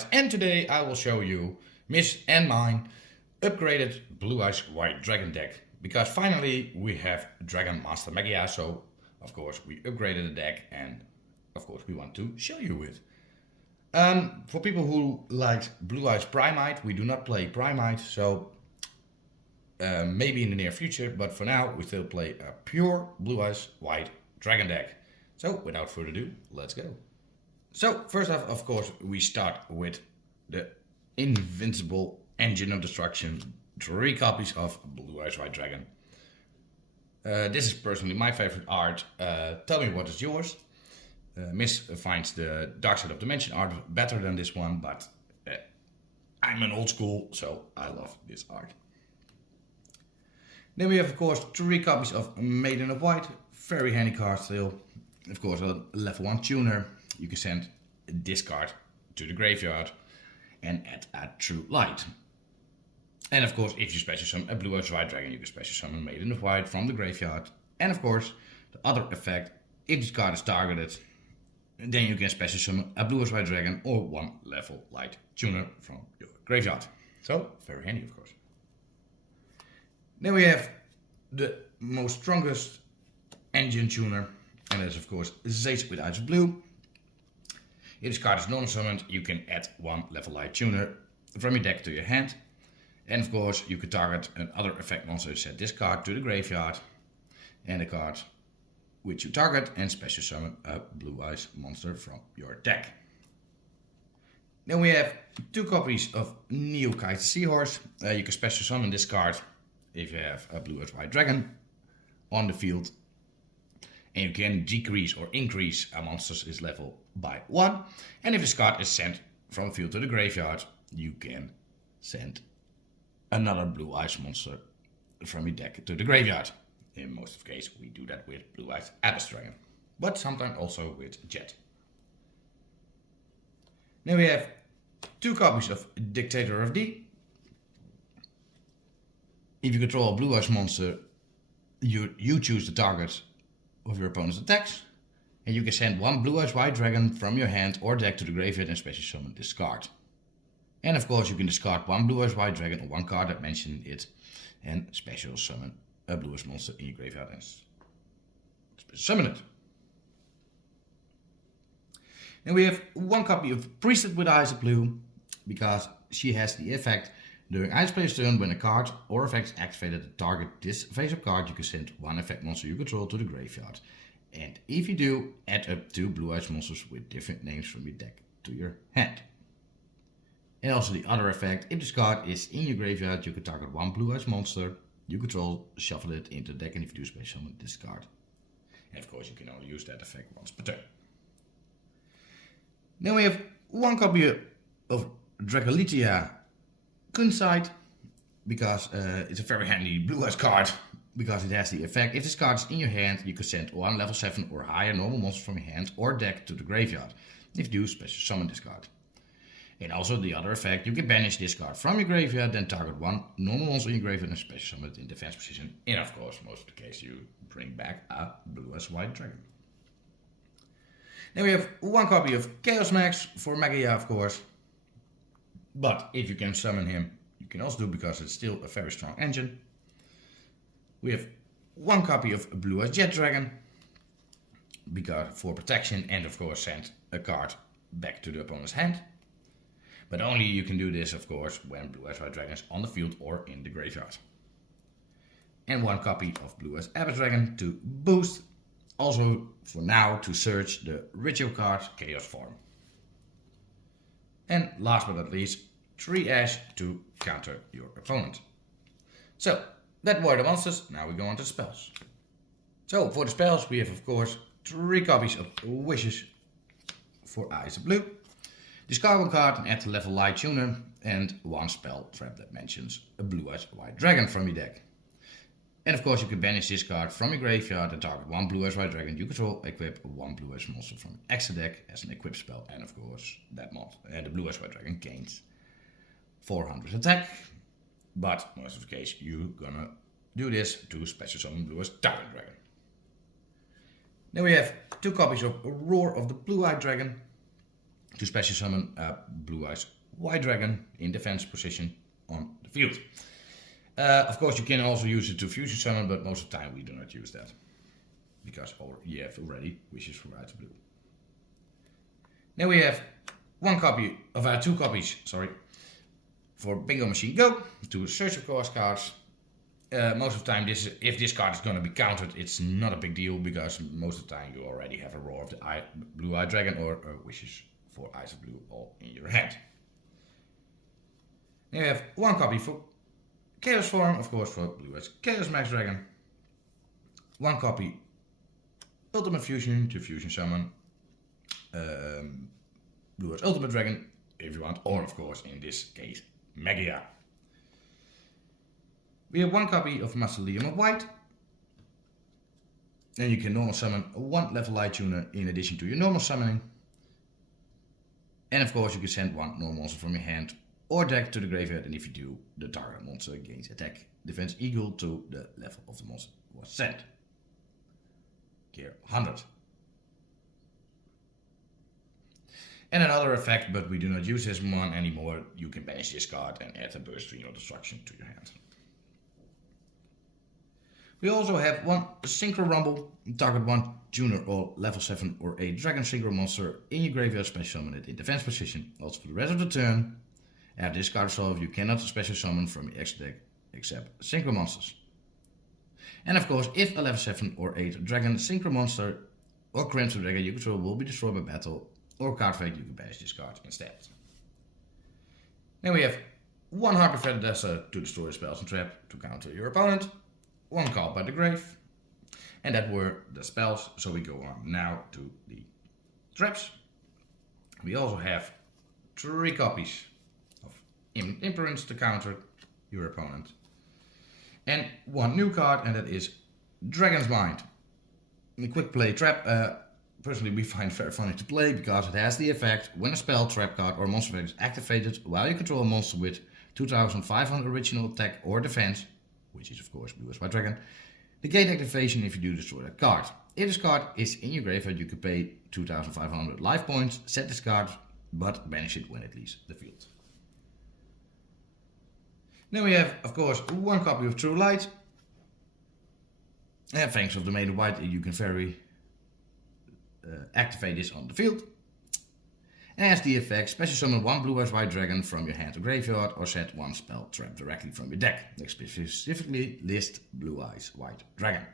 Eyes, and today I will show you Miss and mine upgraded Blue Eyes White Dragon deck. Because finally we have Dragon Master Magia, so of course we upgraded the deck and of course we want to show you it. For people who like Blue Eyes Primite, we do not play Primite, so maybe in the near future, but for now we still play a pure Blue Eyes White Dragon deck. So without further ado, let's go. So first off, of course, we start with the invincible Engine of Destruction, 3 copies of Blue Eyes White Dragon. This is personally my favorite art. Tell me what is yours. Miss finds the Dark Side of Dimension art better than this one, but I'm an old school, so I love this art. Then we have, of course, 3 copies of Maiden of White, very handy card still. Of course, a level 1 tuner. You can send this card to the graveyard and add a True Light. And of course, if you special summon a Blue Eyes White Dragon, you can special summon Maiden of White from the graveyard. And of course, the other effect, if this card is targeted, then you can special summon a Blue Eyes White Dragon or 1 level light tuner from your graveyard. So, very handy of course. Then we have the most strongest engine tuner, and that is of course Zaze with Eyes of Blue. If this card is non-summoned, you can add 1 level light tuner from your deck to your hand. And of course, you can target another effect monster, set this card to the graveyard and the card which you target and special summon a Blue Eyes monster from your deck. Then we have 2 copies of Neo Kite Seahorse. You can special summon this card if you have a Blue Eyes White Dragon on the field. And you can decrease or increase a monster's level by 1. And if this card is sent from the field to the graveyard, you can send another Blue Eyes monster from your deck to the graveyard. In most of the case, we do that with Blue Eyes Abyss Dragon, but sometimes also with Jet. Then we have 2 copies of Dictator of D. If you control a Blue Eyes monster, you choose the target of your opponent's attacks, and you can send 1 Blue Eyes White Dragon from your hand or deck to the graveyard and special summon this card. And of course you can discard 1 Blue Eyes White Dragon or 1 card that mentioned it and special summon a Blue Eyes monster in your graveyard and special summon it. And we have 1 copy of Priestess with Eyes of Blue, because she has the effect during Ice Player's turn, when a card or effect is activated to target this face-up card, you can send 1 effect monster you control to the graveyard. And if you do, add up 2 Blue Eyes monsters with different names from your deck to your hand. And also the other effect, if this card is in your graveyard, you can target 1 Blue Eyes monster you control, shuffle it into the deck, and if you do, special summon this card. And of course you can only use that effect once per turn. Then we have 1 copy of Dracolitia Kunsight, because it's a very handy Blue Eyes card, because it has the effect, if this card is in your hand, you can send 1 level 7 or higher normal monster from your hand or deck to the graveyard. If you do, special summon this card. And also the other effect, you can banish this card from your graveyard, then target 1 normal monster in your graveyard and special summon it in defense position. And of course, most of the case, you bring back a Blue Eyes White Dragon. Then we have 1 copy of Chaos Max for Magia, of course. But if you can summon him, you can also do, because it's still a very strong engine. We have 1 copy of Blue Eyes Jet Dragon, because for protection, and of course send a card back to the opponent's hand. But only you can do this, of course, when Blue Eyes White Dragon is on the field or in the graveyard. And 1 copy of Blue Eyes Abyss Dragon to boost. Also, for now, to search the ritual card Chaos Form. And last but not least, 3 Ash to counter your opponent. So, that were the monsters. Now we go on to spells. So, for the spells, we have, of course, 3 copies of Wishes for Eyes of Blue. Discard 1 card and add a level light tuner, and 1 spell trap that mentions a Blue Eyes White Dragon from your deck. And of course you can banish this card from your graveyard and target 1 Blue Eyes White Dragon you control, equip 1 Blue Eyes monster from your extra deck as an equip spell, and of course that monster, the Blue Eyes White Dragon gains 400 attack. But most of the case you're gonna do this to special summon Blue Eyes Tyrant Dragon. Then we have 2 copies of Roar of the Blue-Eyed Dragon. to special summon a Blue Eyes White Dragon in defense position on the field. Of course, you can also use it to fusion summon, but most of the time we do not use that, because you have already wishes for Ice Blue. Then we have two copies, for Bingo Machine Go to search of course cards. Most of the time, if this card is going to be countered, it's not a big deal, because most of the time you already have a Roar of the Blue Eye Dragon or wishes for Ice Blue all in your hand. Then we have one copy for Chaos form, of course, for Blue Eyes Chaos Max Dragon. One copy Ultimate Fusion to fusion summon Blue Eyes Ultimate Dragon if you want, or of course in this case Magia. We have one copy of Miss&Mr of White. And you can normal summon one level light tuner in addition to your normal summoning. And of course you can send one normal monster from your hand or deck to the graveyard, and if you do, the target monster gains attack defense equal to the level of the monster was sent. Gear 100. And another effect, but we do not use this one anymore, you can banish this card and add a burst stream of destruction to your hand. We also have one Synchro Rumble, target one tuner or level 7 or 8 dragon synchro monster in your graveyard, special summon it in defense position. Also for the rest of the turn, after this card is solved, you cannot special summon from your extra deck except synchro monsters. And of course, if a level 7 or 8 dragon synchro monster or crimson dragon you control will be destroyed by battle or card fate, you can banish this card instead. Then we have one Harpy Feather Duster to destroy spells and trap to counter your opponent. One Call by the Grave. And that were the spells, so we go on now to the traps. We also have 3 copies of Imperance to counter your opponent. And one new card, and that is Dragon's Mind. The quick play trap, personally we find very funny to play, because it has the effect when a spell, trap card or monster effect is activated while you control a monster with 2500 original attack or defense, which is of course Blue Eyes White Dragon, negate activation if you do destroy that card. If this card is in your graveyard, you can pay 2500 life points, set this card, but banish it when it leaves the field. Then we have, of course, one copy of True Light. And thanks to the Maiden White, you can activate this on the field. And as the effect, special summon one Blue Eyes White Dragon from your hand to graveyard, or set one spell trap directly from your deck. Specifically list Blue Eyes White Dragon.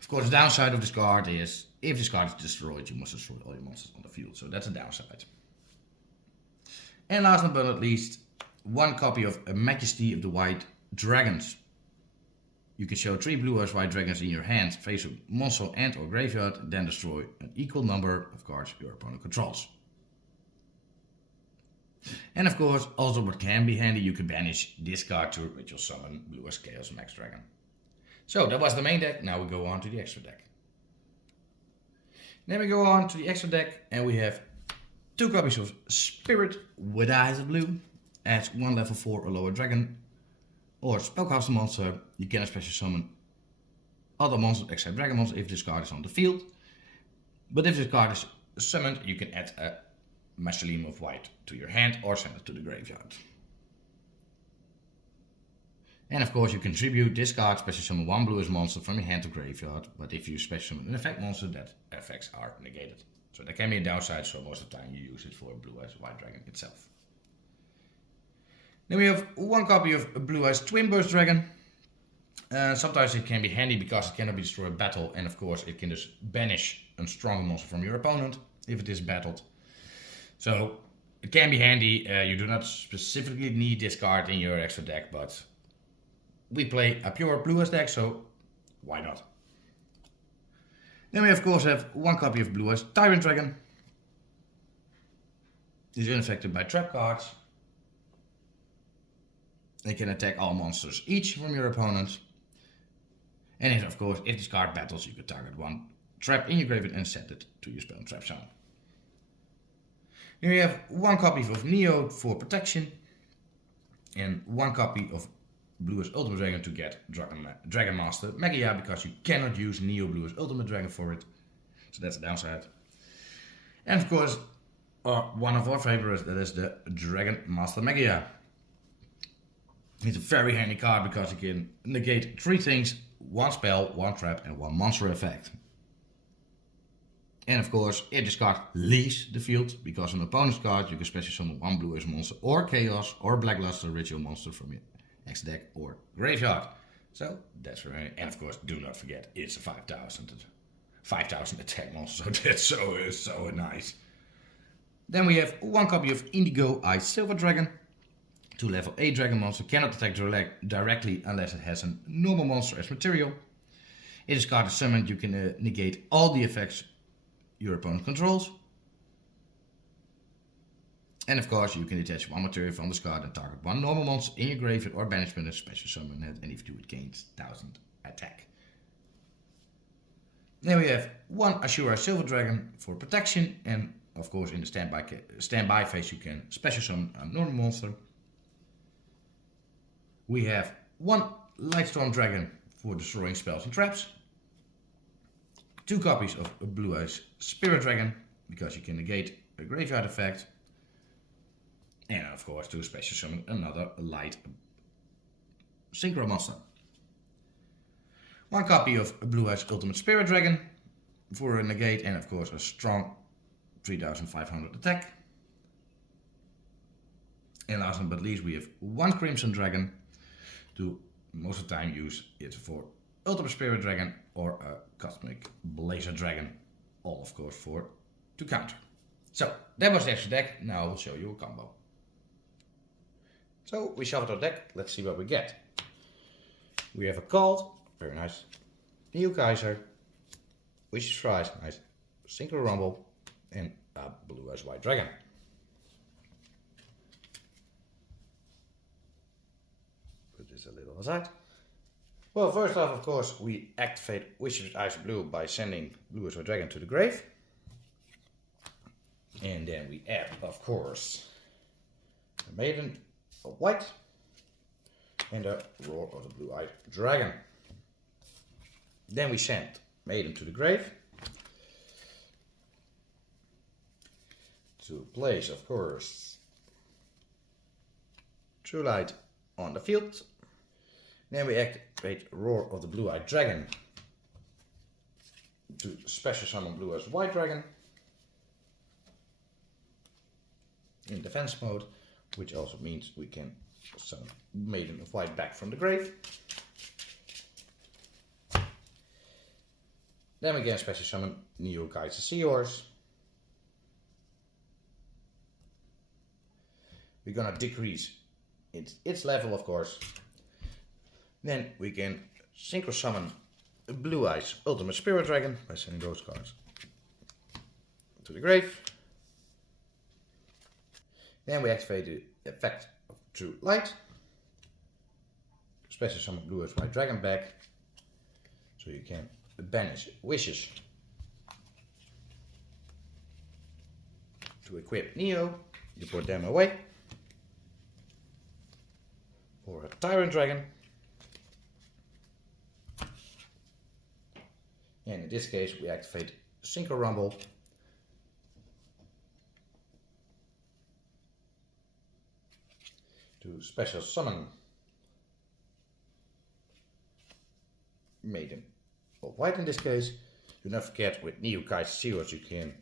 Of course, the downside of this card is, if this card is destroyed, you must destroy all your monsters on the field. So that's a downside. And last but not least, one copy of Majesty of the White Dragons. You can show 3 Blue Eyes White Dragons in your hand, face a monster and or graveyard, then destroy an equal number of cards your opponent controls. And of course, also what can be handy, you can banish this card to ritual summon Blue Eyes Chaos Max Dragon. So that was the main deck, now we go on to the extra deck. Then we go on to the extra deck, and we have 2 copies of Spirit with Eyes of Blue. As one level 4 or lower dragon or spellcaster monster, you can special summon other monsters except dragon monsters if this card is on the field. But if this card is summoned, you can add a Miss&Mr of White to your hand or send it to the graveyard. And of course you can tribute this card, special summon one Blue Eyes monster from your hand to graveyard, but if you special summon an effect monster, that effects are negated. So that can be a downside, so most of the time you use it for Blue Eyes White Dragon itself. Then we have one copy of Blue Eyes Twin Burst Dragon. Sometimes it can be handy because it cannot be destroyed in battle, and of course it can just banish a strong monster from your opponent if it is battled. So it can be handy. You do not specifically need this card in your extra deck, but we play a pure Blue Eyes deck, so why not? Then we of course have one copy of Blue Eyes Tyrant Dragon. It is unaffected by trap cards. They can attack all monsters each from your opponent. And of course, if this card battles, you can target one trap in your graveyard and set it to your spell and trap zone. Then we have one copy of Neo for protection. And one copy of Blue Eyes Ultimate Dragon to get Dragon Master Magia, because you cannot use Neo Blue Eyes Ultimate Dragon for it. So that's a downside. And of course, one of our favorites, that is the Dragon Master Magia. It's a very handy card because you can negate 3 things, 1 spell, 1 trap and 1 monster effect. And of course, if this card leaves the field, because an opponent's card, you can special summon 1 blue-ish monster or chaos or blackluster ritual monster from your X deck or graveyard. So that's very, and of course, do not forget, it's a 5,000 attack monster, so that's so nice. Then we have 1 copy of Indigo Ice Silver Dragon. 2 level 8 dragon monster, cannot attack directly unless it has a normal monster as material. If this card is summoned, you can negate all the effects your opponent controls. And of course, you can detach 1 material from this card and target 1 normal monster in your graveyard or banishment and special summon it, and if you do it gains 1000 attack. Then we have 1 Ashura Silver Dragon for protection, and of course in the standby phase you can special summon a normal monster. We have 1 Lightstorm Dragon for destroying spells and traps. 2 copies of a Blue Eyes Spirit Dragon, because you can negate a graveyard effect. And of course to special summon another light synchro monster. 1 copy of a Blue Eyes Ultimate Spirit Dragon for a negate, and of course a strong 3500 attack. And last but not least, we have 1 Crimson Dragon to most of the time use it for Ultimate Spirit Dragon or a Cosmic Blazer Dragon, all of course to counter. So that was the extra deck. Now I will show you a combo. So we shuffled our deck. Let's see what we get. We have a Cult, very nice. New Kaiser, Wish's Fries, nice. Synchro Rumble, and a Blue Eyes White Dragon. Put this a little aside. Well, first off, of course, we activate Wish's Ice Blue by sending Blue Eyes White Dragon to the grave. And then we add, of course, a Maiden of White and a Roar of the Blue-Eyed Dragon. Then we send Maiden to the grave to place, of course, True Light on the field. Then we activate Roar of the Blue-Eyed Dragon to special summon Blue-Eyed White Dragon in defense mode, which also means we can summon Maiden of White back from the grave. Then we can special summon Neo Kaiser Seahorse. We're gonna decrease its level, of course. Then we can synchro summon a Blue Eyes Ultimate Spirit Dragon by sending those cards to the grave. Then we activate the effect of True Light. Special summon Blue Eyes White Dragon back, so you can banish wishes to equip Neo. You put them away. Or a Tyrant Dragon. And in this case we activate Synchro Rumble to special summon Maiden of White in this case. Do not forget, with Neo Kaiser Seahorse you can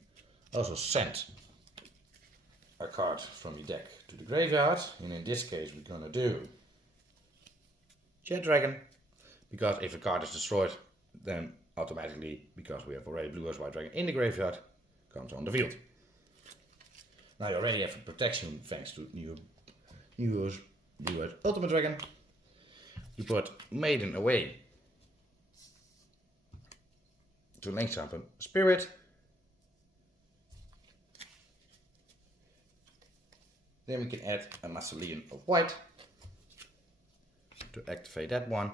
also send a card from your deck to the graveyard, and in this case we're gonna do Jet Dragon, because if a card is destroyed, then automatically, because we have already Blue Eyes White Dragon in the graveyard, comes on the field. Now you already have protection thanks to Neo's Blue Eyes Ultimate Dragon. You put Maiden away to link summon Spirit. Then we can add a Mausoleum of White to activate that one.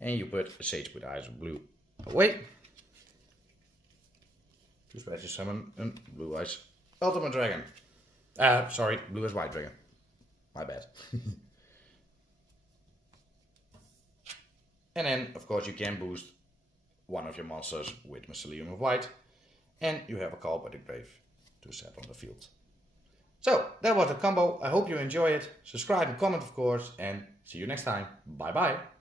And you put a Sage with Eyes of Blue away to special summon a Blue Eyes Ultimate Dragon. Sorry, Blue Eyes White Dragon. My bad. And then, of course, you can boost one of your monsters with Mausoleum of White. and you have a call by the grave to set on the field. So that was the combo. I hope you enjoy it. Subscribe and comment, of course, and see you next time. Bye bye.